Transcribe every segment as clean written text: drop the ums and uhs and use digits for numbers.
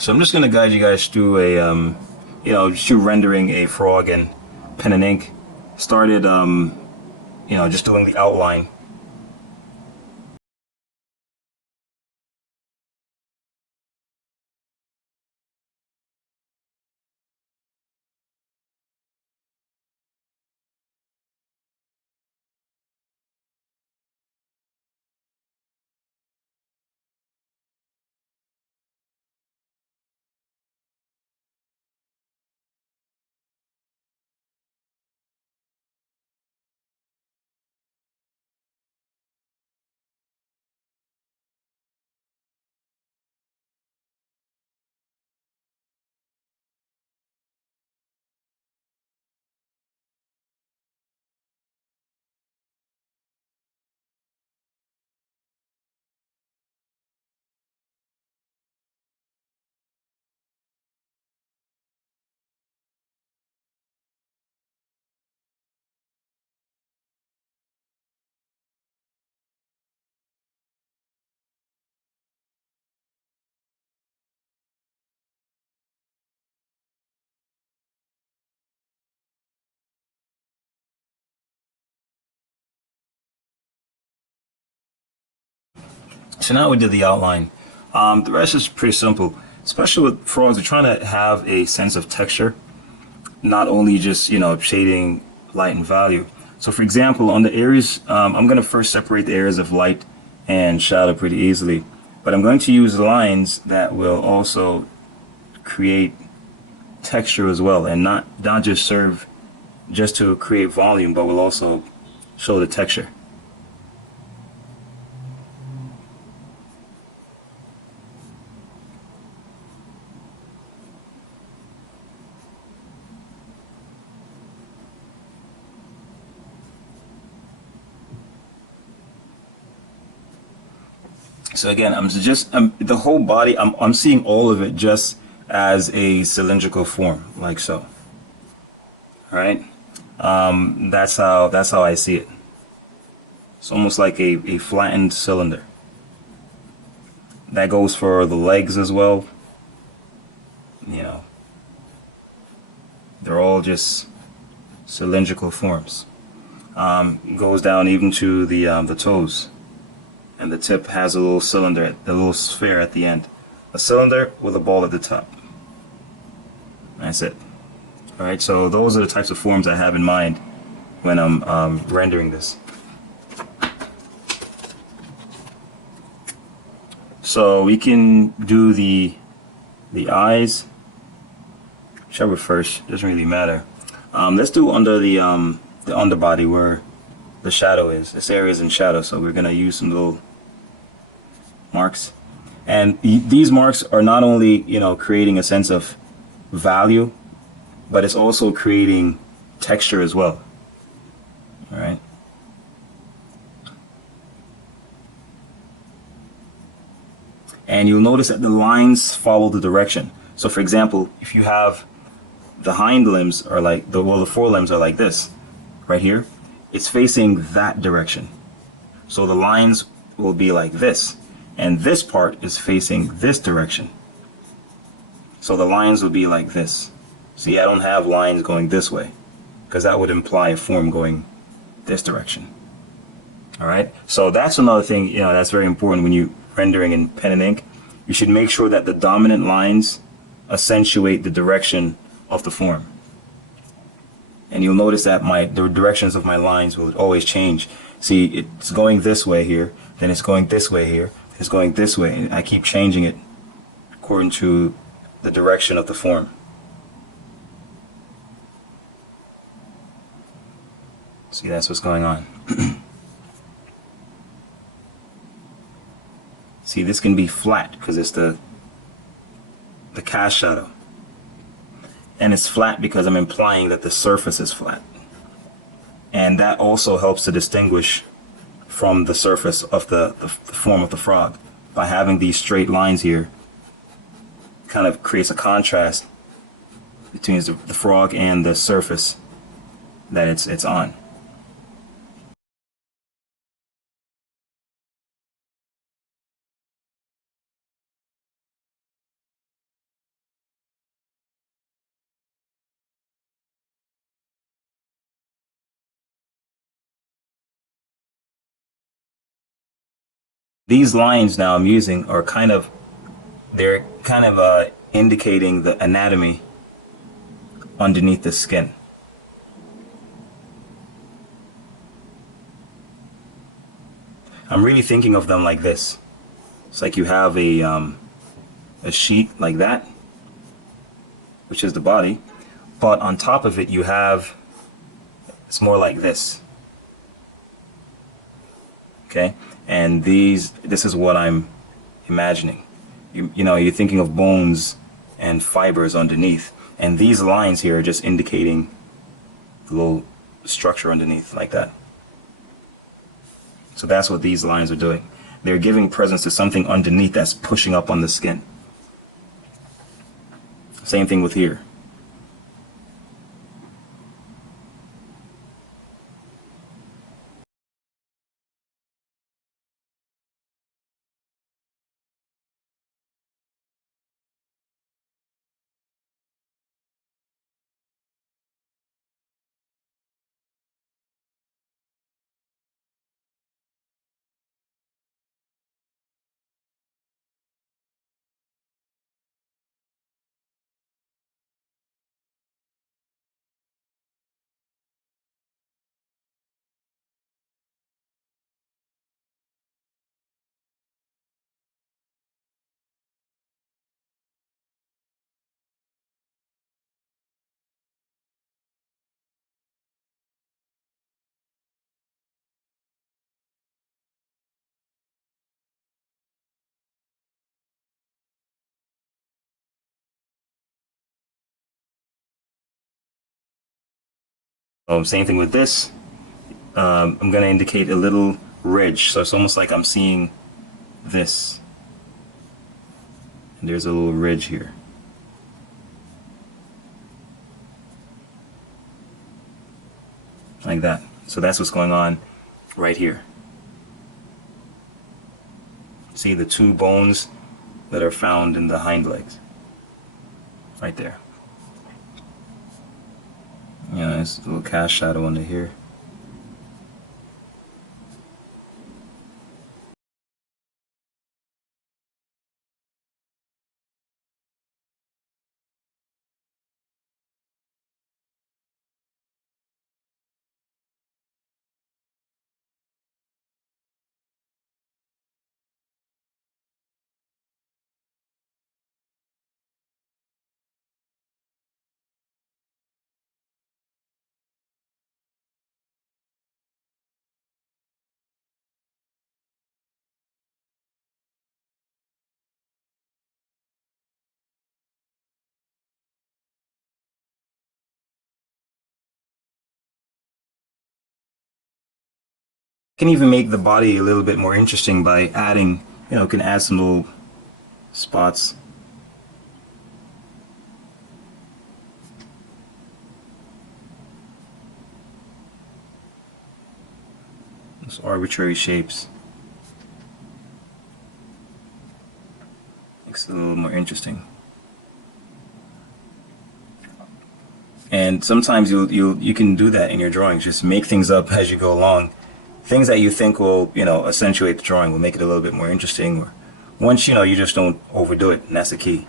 So I'm just going to guide you guys through just through rendering a frog in pen and ink. Started, just doing the outline. So now we did the outline. The rest is pretty simple, especially with frogs. We're trying to have a sense of texture, not only just shading light and value. So for example, on the areas, I'm going to first separate the areas of light and shadow pretty easily, but I'm going to use lines that will also create texture as well, and not just serve just to create volume, but will also show the texture. So again, the whole body. I'm seeing all of it just as a cylindrical form, like so. All right. That's how I see it. It's almost like a flattened cylinder. That goes for the legs as well. You know, they're all just cylindrical forms. Goes down even to the toes. And the tip has a little cylinder, a little sphere at the end. A cylinder with a ball at the top. That's it. Alright, so those are the types of forms I have in mind when I'm rendering this. So we can do the eyes, whichever first, doesn't really matter. Let's do under the underbody where the shadow is. This area is in shadow, so we're gonna use some little marks, and these marks are not only creating a sense of value, but it's also creating texture as well. All right. And you'll notice that the lines follow the direction. So for example, if you have the hind limbs are like the forelimbs are like this right here, it's facing that direction, so the lines will be like this. And this part is facing this direction. So the lines will be like this. See, I don't have lines going this way, because that would imply a form going this direction. Alright, so that's another thing, that's very important when you rendering in pen and ink. You should make sure that the dominant lines accentuate the direction of the form. And you'll notice that the directions of my lines will always change. See, it's going this way here, then it's going this way here, it's going this way, and I keep changing it according to the direction of the form. See, that's what's going on. See, this can be flat because it's the cast shadow. And it's flat because I'm implying that the surface is flat. And that also helps to distinguish from the surface of the form of the frog. By having these straight lines here, kind of creates a contrast between the frog and the surface that it's on. These lines now I'm using are they're kind of indicating the anatomy underneath the skin. I'm really thinking of them like this. It's like you have a sheet like that, which is the body, but on top of it you have, it's more like this. Okay, and this is what I'm imagining. You know, you're thinking of bones and fibers underneath, and these lines here are just indicating the little structure underneath like that. So that's what these lines are doing. They're giving presence to something underneath that's pushing up on the skin. Same thing with here. Same thing with this. I'm going to indicate a little ridge, so it's almost like I'm seeing this. And there's a little ridge here. Like that. So that's what's going on right here. See the two bones that are found in the hind legs. Right there. Yeah, there's a little cast shadow under here. Can even make the body a little bit more interesting by adding, can add some little spots. Those arbitrary shapes. Makes it a little more interesting. And sometimes you can do that in your drawings. Just make things up as you go along. Things that you think will, accentuate the drawing, will make it a little bit more interesting. Or once you just don't overdo it, and that's the key.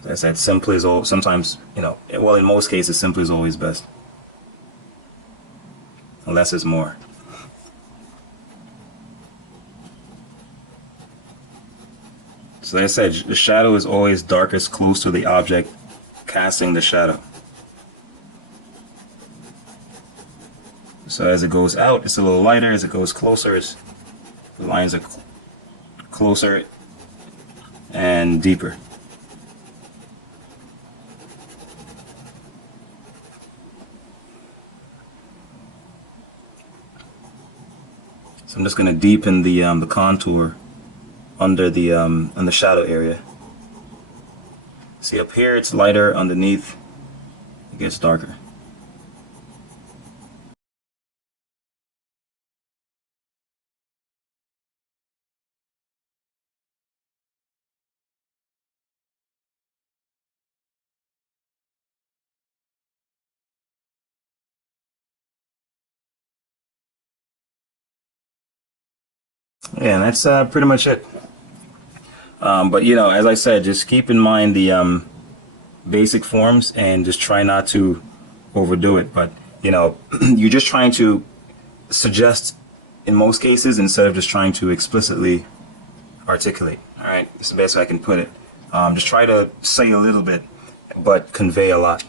As I said, simple is all. Sometimes, well, in most cases, simple is always best. Less is more. So like I said, the shadow is always darkest close to the object casting the shadow. So as it goes out, it's a little lighter. As it goes closer, the lines are closer and deeper. So I'm just going to deepen the contour under the shadow area. See, up here it's lighter, underneath it gets darker. Yeah, and that's pretty much it. But you know, as I said, just keep in mind the basic forms and just try not to overdo it. But you know, you're just trying to suggest in most cases instead of just trying to explicitly articulate. All right, this is the best way I can put it. Just try to say a little bit, but convey a lot.